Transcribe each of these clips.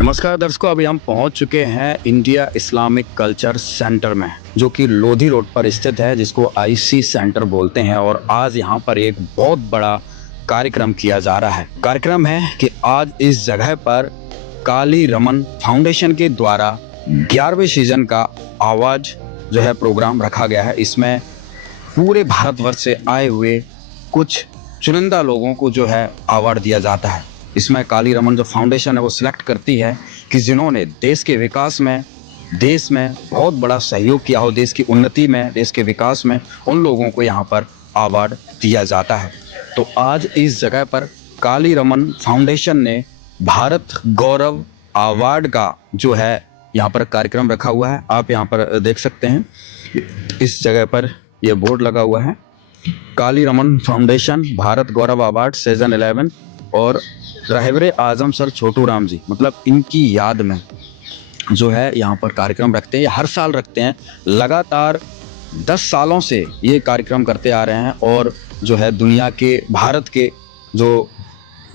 नमस्कार दर्शकों, अभी हम पहुंच चुके हैं इंडिया इस्लामिक कल्चर सेंटर में, जो कि लोधी रोड पर स्थित है, जिसको आईसी सेंटर बोलते हैं। और आज यहां पर एक बहुत बड़ा कार्यक्रम किया जा रहा है। कार्यक्रम है कि आज इस जगह पर काली रमन फाउंडेशन के द्वारा 11वें सीजन का आवाज जो है प्रोग्राम रखा गया है। इसमें पूरे भारतवर्ष से आए हुए कुछ चुनिंदा लोगों को जो है अवार्ड दिया जाता है। इसमें काली रमन जो फाउंडेशन है वो सिलेक्ट करती है कि जिन्होंने देश के विकास में, देश में बहुत बड़ा सहयोग किया हो, देश की उन्नति में, देश के विकास में, उन लोगों को यहाँ पर अवार्ड दिया जाता है। तो आज इस जगह पर काली रमन फाउंडेशन ने भारत गौरव अवार्ड का जो है यहाँ पर कार्यक्रम रखा हुआ है। आप यहाँ पर देख सकते हैं, इस जगह पर यह बोर्ड लगा हुआ है, काली रमन फाउंडेशन भारत गौरव अवार्ड सीजन 11 और रहबरे आजम सर छोटू राम जी, मतलब इनकी याद में जो है यहाँ पर कार्यक्रम रखते हैं। ये हर साल रखते हैं, लगातार 10 सालों से ये कार्यक्रम करते आ रहे हैं। और जो है दुनिया के, भारत के जो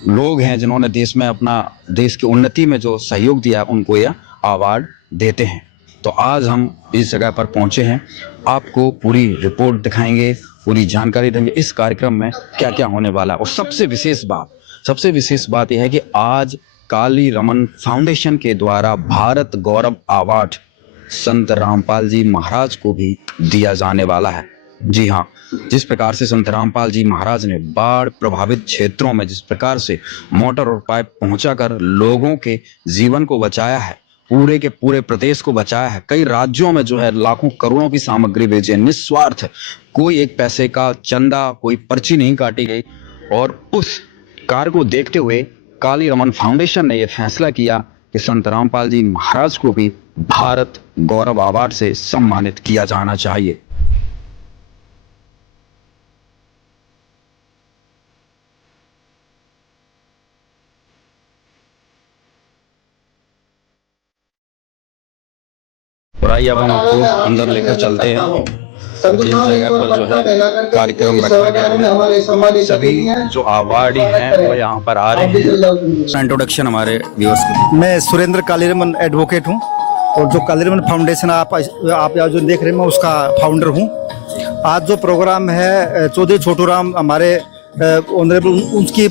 लोग हैं जिन्होंने देश में अपना, देश की उन्नति में जो सहयोग दिया है, उनको यह अवार्ड देते हैं। तो आज हम इस जगह पर पहुँचे हैं, आपको पूरी रिपोर्ट दिखाएंगे, पूरी जानकारी देंगे इस कार्यक्रम में क्या क्या होने वाला है। और सबसे विशेष बात यह है कि आज काली रमन फाउंडेशन के द्वारा भारत गौरव अवार्ड संत रामपाल जी महाराज को भी दिया जाने वाला है। जी हाँ, जिस प्रकार से संत रामपाल जी महाराज ने बाढ़ प्रभावित क्षेत्रों में जिस प्रकार से मोटर और पाइप पहुंचाकर लोगों के जीवन को बचाया है, पूरे के पूरे प्रदेश को बचाया है, कई राज्यों में जो है लाखों करोड़ों की सामग्री भेजी है, निस्वार्थ, कोई एक पैसे का चंदा, कोई पर्ची नहीं काटी गई। और उस कार्य को देखते हुए काली रमन फाउंडेशन ने यह फैसला किया कि संत रामपाल जी महाराज को भी भारत गौरव अवार्ड से सम्मानित किया जाना चाहिए। और आइए अब हम आपको अंदर लेकर चलते हैं। जिस जगह पर जो है कार्यक्रम रखा गया है, सभी जो अवार्डी हैं वो यहाँ पर आ रहे हैं। इंट्रोडक्शन हमारे व्यूअर्स को। मैं सुरेंद्र काली रमन एडवोकेट हूँ और जो काली रमन फाउंडेशन आप यहाँ जो देख रहे हैं, मैं उसका फाउंडर हूँ। आज जो प्रोग्राम है चौधरी छोटू राम हमारे ऑनरेबल, उनकी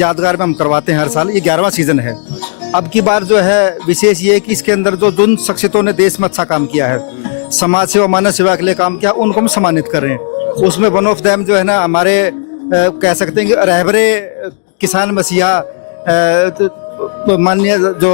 यादगार में हम करवाते हैं हर साल। ये 11वां सीजन है। अब की बार जो है विशेष ये है कि इसके अंदर जो जिन शख्सियतों ने देश में अच्छा काम किया है, समाज सेवा, मानव सेवा के लिए काम किया, उनको हम सम्मानित कर रहे हैं। उसमें वन ऑफ देम जो है ना, हमारे कह सकते हैं कि रहबरे किसान मसीहा माननीय जो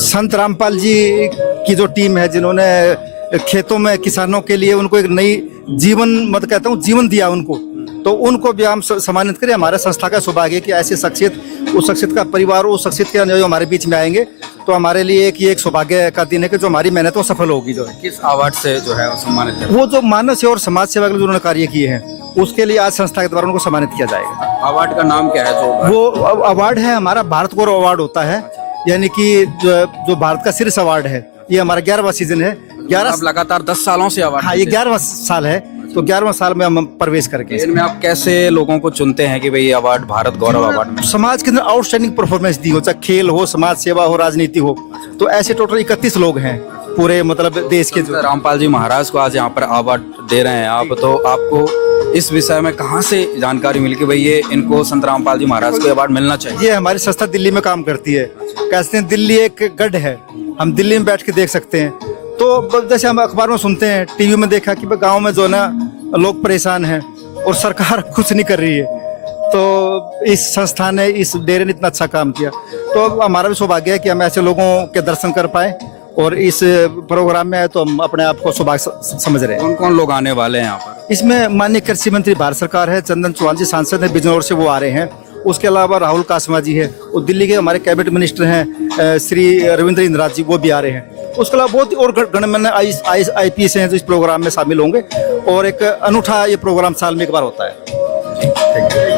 संत रामपाल जी की जो टीम है, जिन्होंने खेतों में किसानों के लिए उनको एक नई जीवन, मत कहता हूँ, जीवन दिया उनको, तो उनको भी हम सम्मानित करें। हमारे संस्था का सौभाग्य है कि ऐसी शख्सियत, उस शख्सियत का परिवार, उस शख्सियत के जो हमारे बीच में आएंगे, तो हमारे लिए एक सौभाग्य का दिन है कि जो हमारी मेहनतों सफल होगी। जो है किस अवार्ड से जो है सम्मानित है? वो जो मानव सेवा और समाज सेवा के लिए उन्होंने कार्य किए हैं, उसके लिए आज संस्था के द्वारा उनको सम्मानित किया जाएगा। अवार्ड का नाम क्या है? वो अवार्ड है हमारा भारत गौरव अवार्ड होता है, यानी कि जो भारत का शीर्ष अवार्ड है। ये हमारा 11वां सीजन है। 11 लगातार 10 सालों से अवार्ड। हाँ, ये 11वां साल है। तो 11वां साल में हम प्रवेश करके इनमें आप कैसे लोगों को चुनते हैं कि भाई ये अवार्ड भारत गौरव अवार्ड में? समाज के अंदर आउटस्टैंडिंग परफॉर्मेंस दी हो, चाहे खेल हो, समाज सेवा हो, राजनीति हो, तो ऐसे टोटल 31 लोग हैं पूरे, मतलब देश के। जो रामपाल जी महाराज को आज यहाँ पर अवार्ड दे रहे हैं आप, तो आपको इस विषय में कहाँ से जानकारी मिली कि भाई ये इनको संत रामपाल जी महाराज को अवार्ड मिलना चाहिए? ये हमारी संस्था दिल्ली में काम करती है। कहते हैं दिल्ली एक गढ़ है, हम दिल्ली में बैठ के देख सकते हैं। तो जैसे हम अखबार में सुनते हैं, टीवी में देखा कि गाँव में जो ना लोग परेशान हैं और सरकार कुछ नहीं कर रही है, तो इस संस्था ने, इस डेरे ने इतना अच्छा काम किया, तो हमारा भी सौभाग्य है कि हम ऐसे लोगों के दर्शन कर पाए और इस प्रोग्राम में आए, तो हम अपने आप को सौभाग्य समझ रहे हैं। कौन कौन लोग आने वाले हैं यहाँ पर? इसमें माननीय कृषि मंत्री भारत सरकार है, चंदन चौहान जी सांसद है बिजनौर से, वो आ रहे हैं। उसके अलावा राहुल कासमा जी है, और दिल्ली के हमारे कैबिनेट मिनिस्टर हैं श्री रविंद्र इंद्रनाथ जी, वो भी आ रहे हैं। उसके अलावा बहुत और गणमान्य IPS हैं जो इस प्रोग्राम में शामिल होंगे, और एक अनूठा ये प्रोग्राम साल में एक बार होता है।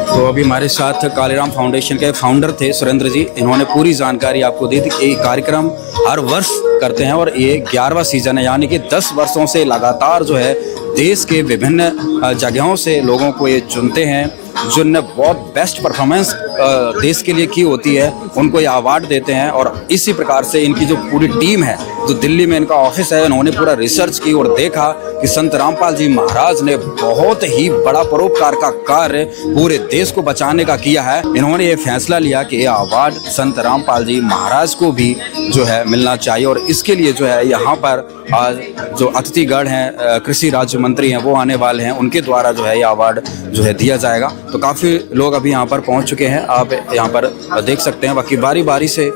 तो अभी हमारे साथ कालीराम फाउंडेशन के फाउंडर थे सुरेंद्र जी, इन्होंने पूरी जानकारी आपको दी थी कि ये कार्यक्रम हर वर्ष करते हैं और ये 11वां सीजन है, यानी कि 10 वर्षों से लगातार जो है देश के विभिन्न जगहों से लोगों को ये चुनते हैं जिनने बहुत बेस्ट परफॉर्मेंस देश के लिए की होती है उनको ये अवार्ड देते हैं। और इसी प्रकार से इनकी जो पूरी टीम है, जो दिल्ली में इनका ऑफिस है, उन्होंने पूरा रिसर्च की और देखा कि संत रामपाल जी महाराज ने बहुत ही बड़ा परोपकार का कार्य पूरे देश को बचाने का किया है। इन्होंने ये फैसला लिया कि ये अवार्ड संत रामपाल जी महाराज को भी जो है मिलना चाहिए। और इसके लिए जो है यहाँ पर आज जो अतिथिगण हैं, कृषि राज्य मंत्री हैं, वो आने वाले हैं, उनके द्वारा जो है ये अवार्ड जो है दिया जाएगा। तो काफ़ी लोग अभी यहाँ पर पहुँच चुके हैं, आप यहाँ पर देख सकते हैं। बाकी बारी बारी से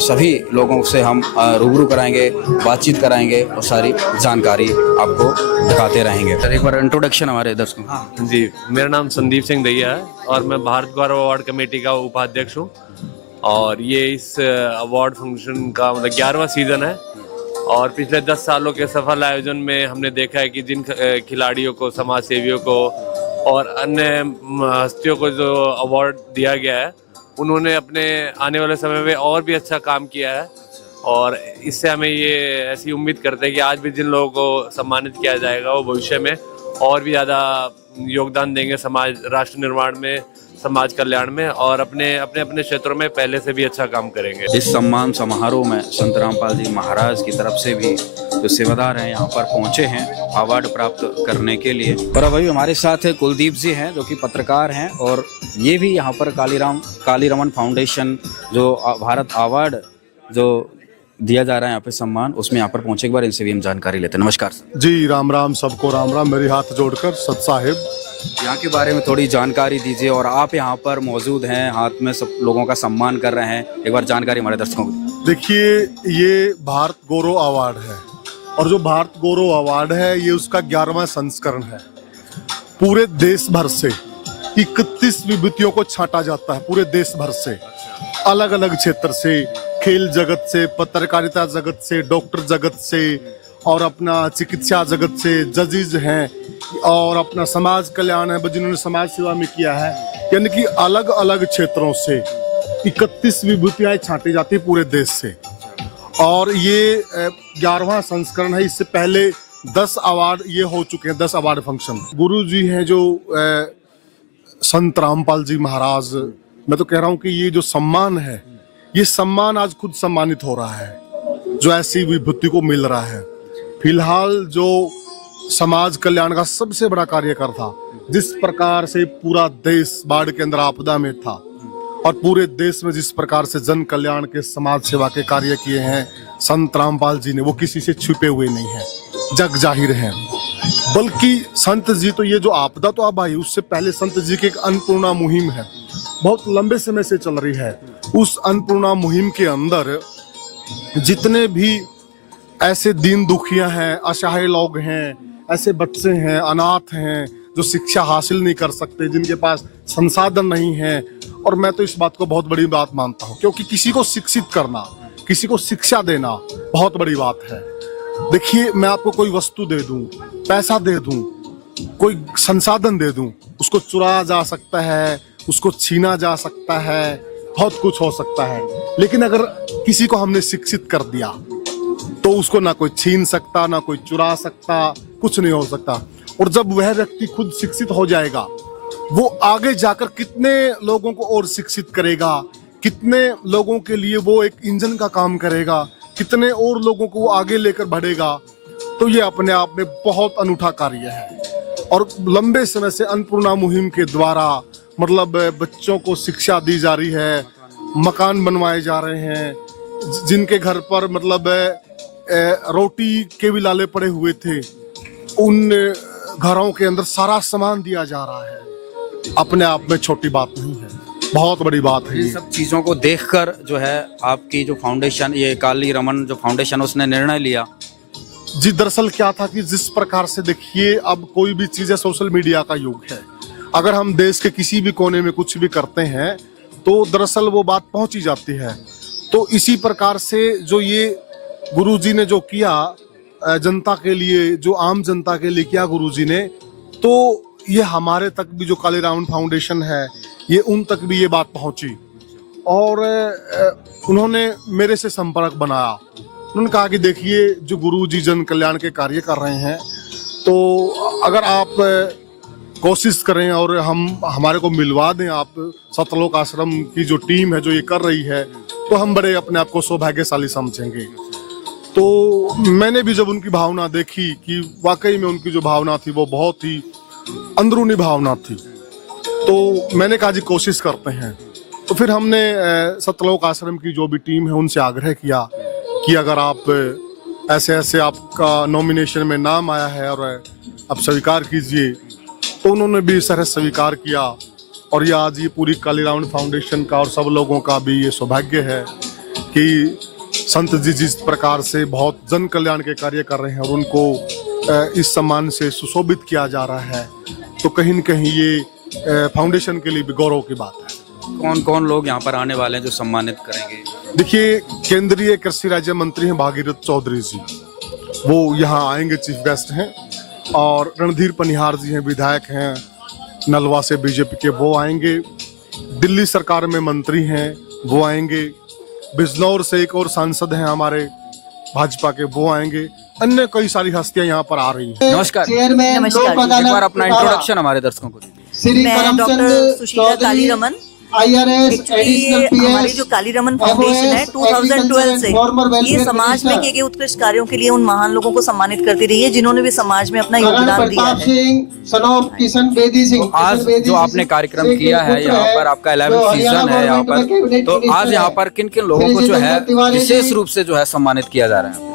सभी लोगों से हम रूबरू कराएंगे, बातचीत कराएंगे और सारी जानकारी आपको दिखाते रहेंगे। सर एक बार इंट्रोडक्शन हमारे दर्शकों। हाँ जी, मेरा नाम संदीप सिंह दहिया है और मैं भारत गौरव अवार्ड कमेटी का उपाध्यक्ष हूँ। और ये इस अवार्ड फंक्शन का मतलब 11वां सीजन है। और पिछले 10 सालों के सफल आयोजन में हमने देखा है कि जिन खिलाड़ियों को, समाज सेवियों को और अन्य हस्तियों को जो अवार्ड दिया गया है, उन्होंने अपने आने वाले समय में और भी अच्छा काम किया है। और इससे हमें ये ऐसी उम्मीद करते हैं कि आज भी जिन लोगों को सम्मानित किया जाएगा वो भविष्य में और भी ज़्यादा योगदान देंगे समाज, राष्ट्र निर्माण में, समाज कल्याण में, और अपने अपने क्षेत्रों में पहले से भी अच्छा काम करेंगे। इस सम्मान समारोह में संत रामपाल जी महाराज की तरफ से भी जो सेवादार हैं यहाँ पर पहुँचे हैं अवार्ड प्राप्त करने के लिए। और अभी हमारे साथ कुलदीप जी हैं जो कि पत्रकार हैं, और ये भी यहाँ पर कालीरमन फाउंडेशन जो भारत अवार्ड जो दिया जा रहा है यहाँ पे सम्मान, उसमें यहाँ पर पहुंचे। एक बार इनसे भी हम जानकारी लेते हैं। नमस्कार जी, राम राम, सबको राम राम। मेरी हाथ जोड़कर सत साहिब, यहाँ के बारे में थोड़ी जानकारी दीजिए। और आप यहाँ पर मौजूद हैं, हाथ में सब लोगों का सम्मान कर रहे हैं, एक बार जानकारी हमारे दर्शकों को। देखिए, ये भारत गौरव अवार्ड है और जो भारत गौरव अवार्ड है ये उसका 11वां संस्करण है। पूरे देश भर से 31 विभूतियों को छांटा जाता है, पूरे देश भर से, अलग अलग क्षेत्र से, खेल जगत से, पत्रकारिता जगत से, डॉक्टर जगत से, और अपना चिकित्सा जगत से जजेज हैं, और अपना समाज कल्याण है जिन्होंने समाज सेवा में किया है। यानी कि अलग अलग क्षेत्रों से 31 विभूतियां छांटी जाती है पूरे देश से। और ये 11वां संस्करण है। इससे पहले 10 अवार्ड ये हो चुके हैं, 10 अवार्ड फंक्शन। गुरु जी हैं जो संत रामपाल जी महाराज, मैं तो कह रहा हूँ कि ये जो सम्मान है, ये सम्मान आज खुद सम्मानित हो रहा है जो ऐसी विभूति को मिल रहा है। फिलहाल जो समाज कल्याण का सबसे बड़ा कार्यकर था, जिस प्रकार से पूरा देश बाढ़ के अंदर आपदा में था और पूरे देश में जिस प्रकार से जन कल्याण के, समाज सेवा के कार्य किए हैं संत रामपाल जी ने, वो किसी से छुपे हुए नहीं है, जग जाहिर है। बल्कि संत जी तो ये जो आपदा तो अब आई, उससे पहले संत जी की एक अन्नपूर्णा मुहिम है, बहुत लंबे समय से चल रही है। उस अन्नपूर्णा मुहिम के अंदर जितने भी ऐसे दीन दुखिया हैं, असहाय लोग हैं, ऐसे बच्चे हैं, अनाथ हैं, जो शिक्षा हासिल नहीं कर सकते, जिनके पास संसाधन नहीं है, और मैं तो इस बात को बहुत बड़ी बात मानता हूँ, क्योंकि किसी को शिक्षित करना, किसी को शिक्षा देना बहुत बड़ी बात है। देखिए, मैं आपको कोई वस्तु दे दूं, पैसा दे दूं, कोई संसाधन दे दूं, उसको चुराया जा सकता है, उसको छीना जा सकता है, बहुत कुछ हो सकता है। लेकिन अगर किसी को हमने शिक्षित कर दिया तो उसको ना कोई छीन सकता, ना कोई चुरा सकता, कुछ नहीं हो सकता। और जब वह व्यक्ति खुद शिक्षित हो जाएगा, वो आगे जाकर कितने लोगों को और शिक्षित करेगा, कितने लोगों के लिए वो एक इंजन का काम करेगा, कितने और लोगों को वो आगे लेकर बढ़ेगा। तो ये अपने आप में बहुत अनूठा कार्य है। और लंबे समय से अन्नपूर्णा मुहिम के द्वारा मतलब बच्चों को शिक्षा दी जा रही है, मकान बनवाए जा रहे हैं, जिनके घर पर मतलब रोटी के भी लाले पड़े हुए थे, उन घरों के अंदर सारा सामान दिया जा रहा है। अपने आप में छोटी बात नहीं है, बहुत बड़ी बात है। ये सब चीज़ों को देखकर जो है आपकी जो फाउंडेशन, ये कालीरमन जो फाउंडेशन, उसने निर्णय लिया। जी, दरअसल क्या था कि जिस प्रकार से देखिए, अब कोई भी चीज़ है, सोशल मीडिया का युग है। अगर हम देश के किसी भी कोने में कुछ भी करते हैं तो दरअसल वो बात पहुंची जाती है। तो इसी प्रकार से जो ये गुरुजी ने जो किया जनता के लिए, जो आम जनता के लिए किया गुरुजी ने, तो ये हमारे तक भी जो कालीरमन फाउंडेशन है, ये उन तक भी ये बात पहुंची। और उन्होंने मेरे से संपर्क बनाया। उन्होंने कहा कि देखिए, जो गुरुजी जन कल्याण के कार्य कर रहे हैं, तो अगर आप कोशिश करें और हमारे को मिलवा दें आप सतलोक आश्रम की जो टीम है जो ये कर रही है, तो हम बड़े अपने आप को सौभाग्यशाली समझेंगे। तो मैंने भी जब उनकी भावना देखी कि वाकई में उनकी जो भावना थी वो बहुत ही अंदरूनी भावना थी, तो मैंने कहा जी कोशिश करते हैं। तो फिर हमने सतलोक आश्रम की जो भी टीम है उनसे आग्रह किया कि अगर आप ऐसे ऐसे आपका नॉमिनेशन में नाम आया है और आप स्वीकार कीजिए, तो उन्होंने भी सरह स्वीकार किया। और ये आज ये पूरी कालीरावण फाउंडेशन का और सब लोगों का भी ये सौभाग्य है कि संत जी जिस प्रकार से बहुत जन कल्याण के कार्य कर रहे हैं और उनको इस सम्मान से सुशोभित किया जा रहा है, तो कहीं न कहीं ये फाउंडेशन के लिए भी गौरव की बात है। कौन कौन लोग यहाँ पर आने वाले हैं जो सम्मानित करेंगे? देखिए, केंद्रीय कृषि राज्य मंत्री हैं भागीरथ चौधरी जी, वो यहाँ आएंगे, चीफ गेस्ट हैं। और रणधीर पनिहार जी हैं, विधायक हैं नलवा से बीजेपी के, वो आएंगे। दिल्ली सरकार में मंत्री हैं, वो आएंगे। बिजनौर से एक और सांसद हैं हमारे भाजपा के, वो आएंगे। अन्य कई सारी हस्तियां यहाँ पर आ रही हैं। नमस्कार। नमस्कार। एक बार अपना इंट्रोडक्शन हमारे दर्शकों को दीजिए। मैं डॉक्टर सुशीला कालीरमन। हमारी जो कालीरमन फाउंडेशन है 2012 से ये समाज में किए गए उत्कृष्ट कार्यों के लिए उन महान लोगों को सम्मानित करती रही है जिन्होंने भी समाज में अपना योगदान दिया है। तो आज जो आपने कार्यक्रम किया है यहाँ पर, आपका 11th सीजन है यहाँ पर, तो आज यहाँ पर किन किन लोगों को जो है विशेष रूप से जो है सम्मानित किया जा रहा है?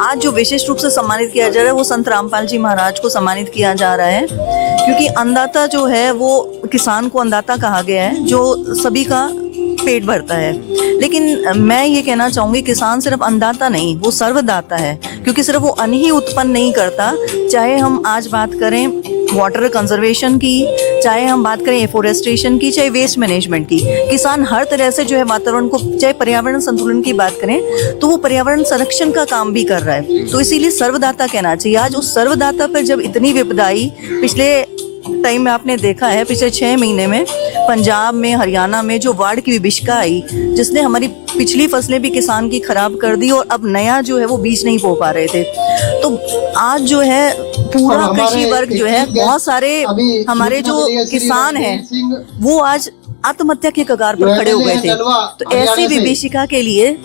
आज जो विशेष रूप से सम्मानित किया जा रहा है वो संत रामपाल जी महाराज को सम्मानित किया जा रहा है, क्योंकि अन्नदाता जो है वो किसान को अन्नदाता कहा गया है जो सभी का पेट भरता है। लेकिन मैं ये कहना चाहूँगी, किसान सिर्फ अन्नदाता नहीं, वो सर्वदाता है, क्योंकि सिर्फ वो अन्न ही उत्पन्न नहीं करता। चाहे हम आज बात करें वाटर कंजर्वेशन की, चाहे हम बात करें एफोरेस्टेशन की, चाहे वेस्ट मैनेजमेंट की, किसान हर तरह से जो है वातावरण को, चाहे पर्यावरण संतुलन की बात करें तो वो पर्यावरण संरक्षण का काम भी कर रहा है। तो इसीलिए सर्वदाता कहना चाहिए। आज उस सर्वदाता पर जब इतनी विपदा आई, पिछले टाइम में आपने देखा है, पिछले 6 महीने में पंजाब में, हरियाणा में जो बाढ़ की विभीषिका आई, जिसने हमारी पिछली फसलें भी किसान की खराब कर दी और अब नया जो है वो बीज नहीं बो पा रहे थे। तो आज जो है पूरा कृषि वर्ग जो है, बहुत सारे हमारे जो किसान हैं वो आज आत्महत्या के कगार पर खड़े हो गए थे। तो ऐसी विभीषिका के लिए,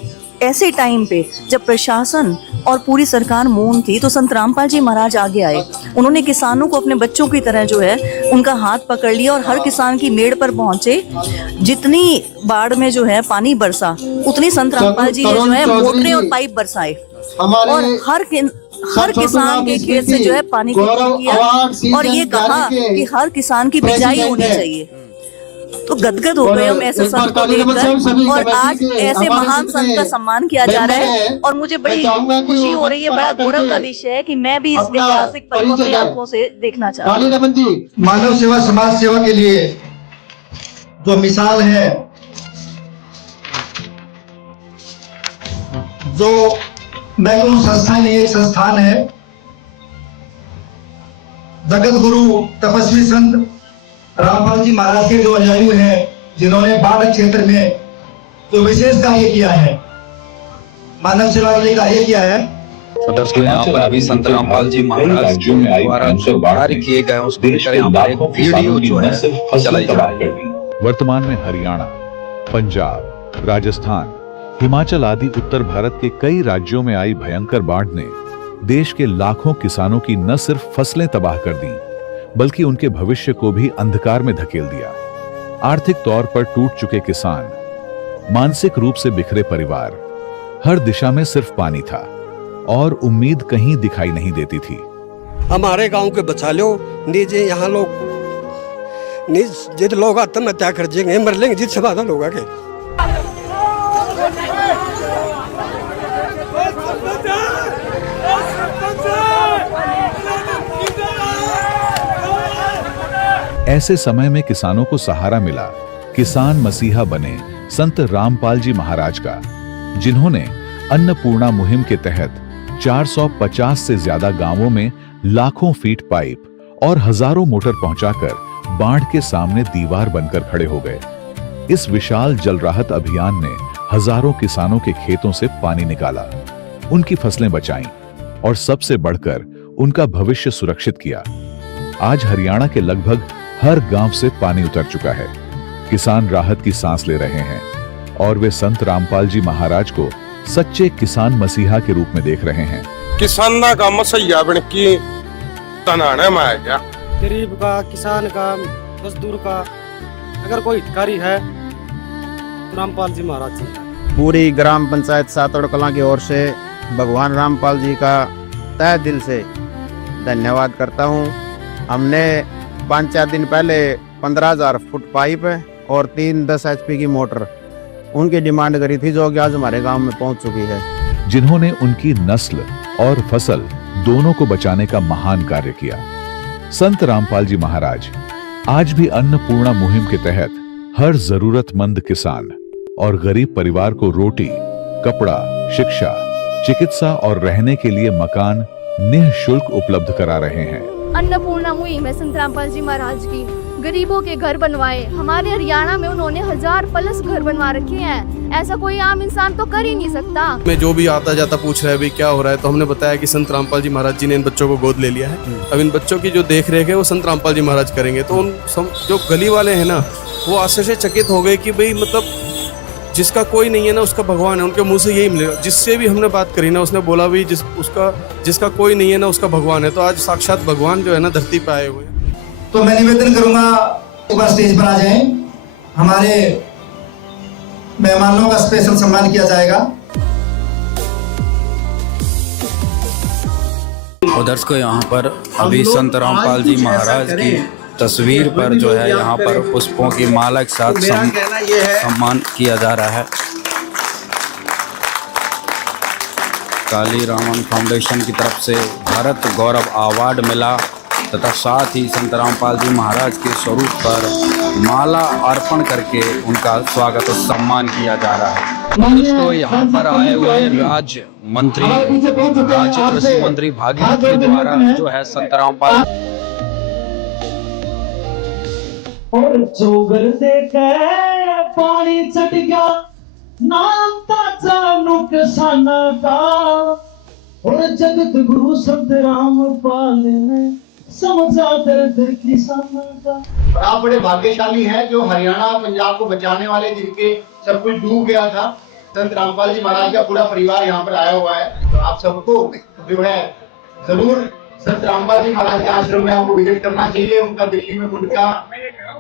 ऐसे टाइम पे जब प्रशासन और पूरी सरकार मौन थी, तो संत रामपाल जी महाराज आगे आए। उन्होंने किसानों को अपने बच्चों की तरह जो है उनका हाथ पकड़ लिया और हर किसान की मेड़ पर पहुंचे। जितनी बाढ़ में जो है पानी बरसा, उतनी संत रामपाल जी ने जो है मोटरें और पाइप बरसाए और हर किसान के खेत से जो है पानी को किया और ये कहा कि हर किसान की बिजाई होनी चाहिए। तो गदगद हो गए हम ऐसे संत को देखकर, और आज ऐसे महान संत का सम्मान किया जा रहा है और मुझे बड़ी खुशी हो रही है। बड़ा गौरव का विषय है कि मैं भी इस ऐतिहासिक पर्व को अपनी आंखों से देखना चाहती हूँ। मानव सेवा, समाज सेवा के लिए जो मिसाल है, जो बेंगलुरु संस्थान एक संस्थान है, जगत गुरु तपस्वी संत रामपाल जी महाराज के जो अनुयायी हैं, जिन्होंने बाढ़ क्षेत्र में जो विशेष कार्य किया है, मानव सेवा के लिए कार्य किया है। दर्शकों, यहाँ पर अभी संत रामपाल जी महाराज द्वारा जो कार्य किए गए उसको लेकर यहाँ पर एक वीडियो जो है चलाई जा रही है। वर्तमान में हरियाणा, पंजाब, राजस्थान, हिमाचल आदि उत्तर भारत के कई राज्यों में आई भयंकर बाढ़ ने देश के लाखों किसानों की न सिर्फ फसलें तबाह कर दी, बल्कि उनके भविष्य को भी अंधकार में धकेल दिया। आर्थिक तौर पर टूट चुके किसान, मानसिक रूप से बिखरे परिवार, हर दिशा में सिर्फ पानी था और उम्मीद कहीं दिखाई नहीं देती थी। हमारे गांव के बचा लो, नीचे यहाँ लोग जित लोग आत्महत्या कर जाएंगे, मर लेंगे, जित समाधान होगा के। ऐसे समय में किसानों को सहारा मिला किसान मसीहा बने संत रामपाल जी महाराज का, जिन्होंने अन्नपूर्णा मुहिम के तहत 450 से ज्यादा गांवों में लाखों फीट पाइप और हजारों मोटर पहुंचाकर बाढ़ के सामने दीवार बनकर खड़े हो गए। इस विशाल जल राहत अभियान ने हजारों किसानों के खेतों से पानी निकाला, उनकी फसलें बचाईं और सबसे बढ़कर उनका भविष्य सुरक्षित किया। आज हरियाणा के लगभग हर गांव से पानी उतर चुका है। किसान राहत की सांस ले रहे हैं और वे संत रामपाल जी महाराज को सच्चे किसान मसीहा के रूप में देख रहे हैं। किसाना का मसैया बन की तनाने में आ गया। गरीब का, किसान का, मजदूर का अगर कोई हितकारी है तो रामपाल जी महाराज जी। पूरी ग्राम पंचायत सातड़ कलां की ओर से भगवान रामपाल जी का तहे दिल से धन्यवाद करता हूं। हमने 5-4 दिन पहले 15,000 फुट पाइप और 3 10 HP की मोटर उनकी डिमांड करी थी, जो कि आज हमारे गांव में पहुंच चुकी है। जिन्होंने उनकी नस्ल और फसल दोनों को बचाने का महान कार्य किया। संत रामपाल जी महाराज आज भी अन्नपूर्णा मुहिम के तहत हर जरूरतमंद किसान और गरीब परिवार को रोटी, कपड़ा, शिक्षा, चिकित्सा और रहने के लिए मकान निःशुल्क उपलब्ध करा रहे हैं। अन्नपूर्णा मुहिम है संत रामपाल जी महाराज की। गरीबों के घर बनवाए। हमारे हरियाणा में उन्होंने 1000+ घर बनवा रखे हैं। ऐसा कोई आम इंसान तो कर ही नहीं सकता। में जो भी आता जाता पूछ रहा है भाई क्या हो रहा है, तो हमने बताया कि संत रामपाल जी महाराज जी ने इन बच्चों को गोद ले लिया है। अब इन बच्चों की जो देख रेख है वो संत रामपाल जी महाराज करेंगे। तो उन जो गली वाले हैं ना, वो आश्चर्यचकित हो गए कि भाई मतलब जिसका कोई नहीं है ना उसका भगवान है। उनके मुंह से यही मिलेगा। जिससे भी हमने बात करी ना, उसने बोला भी जिसका कोई नहीं है ना उसका भगवान है। तो आज साक्षात भगवान जो है ना धरती पे आए हुए हैं। तो मैं निवेदन करूंगा ऊपर स्टेज पर आ जाएं, हमारे मेहमानों का स्पेशल सम्मान किया जाएगा। और दर्शकों यहाँ पर अभी संत रामपाल जी महाराज की तस्वीर पर जो है यहाँ पर पुष्पों की माला के साथ सम्मान किया जा रहा है। काली रामन फाउंडेशन की तरफ से भारत गौरव अवार्ड मिला तथा साथ ही संत रामपाल जी महाराज के स्वरूप पर माला अर्पण करके उनका स्वागत और सम्मान किया जा रहा है। दोस्तों यहाँ पर आए हुए राज्य कृषि मंत्री भागीरथ के द्वारा जो है संत रामपाल पानी चट गया नाम ताजा नुकसान का और जगत गुरु संत रामपाल ने समझा दर्द किसान का। आप बड़े भाग्यशाली हैं जो हरियाणा पंजाब को बचाने वाले जिनके सब कुछ डूब गया था। संत रामपाल जी महाराज का पूरा परिवार यहाँ पर आया हुआ है। तो आप सबको जो है जरूर संत रामपाल जी महाराज के आश्रम में आपको विजिट करना चाहिए। उनका दिल्ली में मुंडका,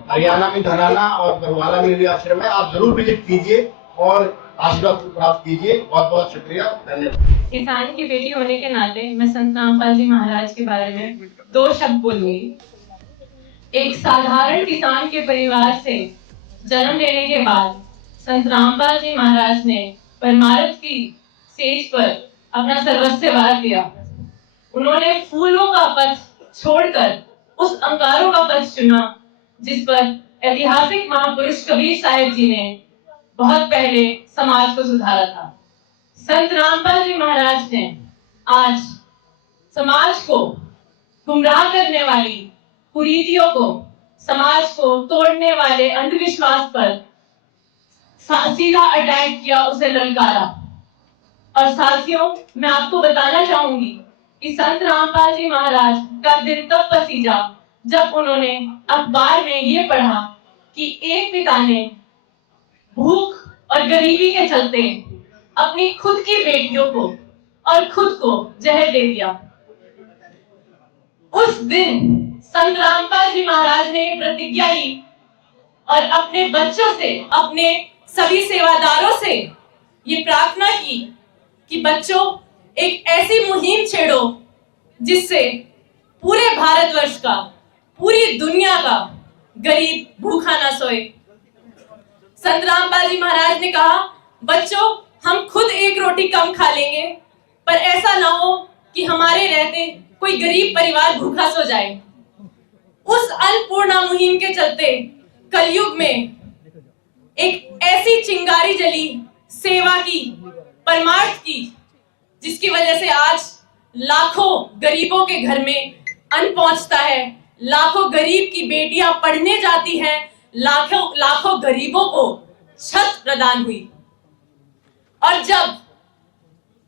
हरियाणा में धनाना और बरवाला में भी आश्रम है। आप जरूर विजिट कीजिए और आशीर्वाद प्राप्त कीजिए। बहुत बहुत शुक्रिया, धन्यवाद। किसान की बेटी होने के नाते मैं संत रामपाल जी महाराज के बारे में 2 शब्द बोलूंगी। एक साधारण किसान के परिवार से जन्म लेने के बाद संत रामपाल जी महाराज ने परमार्थ की सेज पर अपना सर्वस्व वार दिया। उन्होंने फूलों का पथ छोड़कर उस अंगारों का पथ चुना जिस पर ऐतिहासिक महापुरुष कबीर साहिब जी ने बहुत पहले समाज को सुधारा था। संत रामपाल जी महाराज ने आज समाज को गुमराह करने वाली कुरीतियों को, समाज को तोड़ने वाले अंधविश्वास पर सीधा अटैक किया, उसे ललकारा। और साथियों, मैं आपको बताना चाहूंगी कि संत रामपाल जी महाराज का दिन तब पसीजा जब उन्होंने अखबार में ये पढ़ा कि एक पिता ने भूख और गरीबी के चलते अपनी खुद की बेटियों को और खुद को जहर दे दिया। उस दिन संत रामपाल जी महाराज ने प्रतिज्ञा ली और अपने बच्चों से, अपने सभी सेवादारों से ये प्रार्थना की कि बच्चों, एक ऐसी मुहिम छेड़ो जिससे पूरे भारतवर्ष का, पूरी दुनिया का गरीब भूखा ना सोए। संत रामपाल जी महाराज ने कहा, बच्चों, हम खुद एक रोटी कम खा लेंगे, पर ऐसा ना हो कि हमारे रहते कोई गरीब परिवार भूखा सो जाए। उस अन्नपूर्णा मुहिम के चलते कलयुग में एक ऐसी चिंगारी जली सेवा की, परमार्थ की, जिसकी वजह से आज लाखों गरीबों के घर में अन्न पहुंचता है, लाखों गरीब की बेटियां पढ़ने जाती हैं, लाखों गरीबों को छत प्रदान हुई। और जब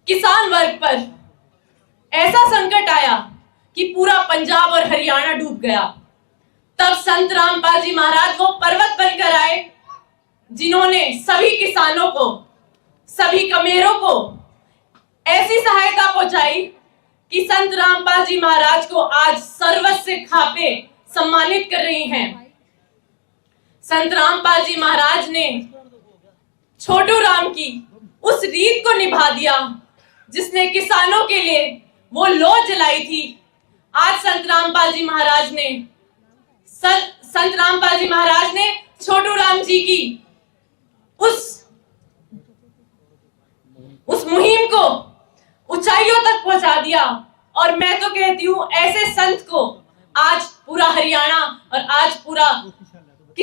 किसान वर्ग पर ऐसा संकट आया कि पूरा पंजाब और हरियाणा डूब गया, तब संत रामपाल जी महाराज वो पर्वत बनकर आए जिन्होंने सभी किसानों को, सभी कमेरों को ऐसी सहायता पहुंचाई कि संत रामपाल जी महाराज को आज सर्वस्व खापे सम्मानित कर रही हैं। संत रामपाल जी महाराज ने छोटू राम की उस रीत को निभा दिया जिसने किसानों के लिए वो लौ जलाई थी। आज संत रामपाल जी महाराज ने छोटू राम जी की उस मुहिम को ऊंचाइयों तक पहुंचा दिया। और मैं तो कहती हूं ऐसे संत को आज पूरा हरियाणा और आज पूरा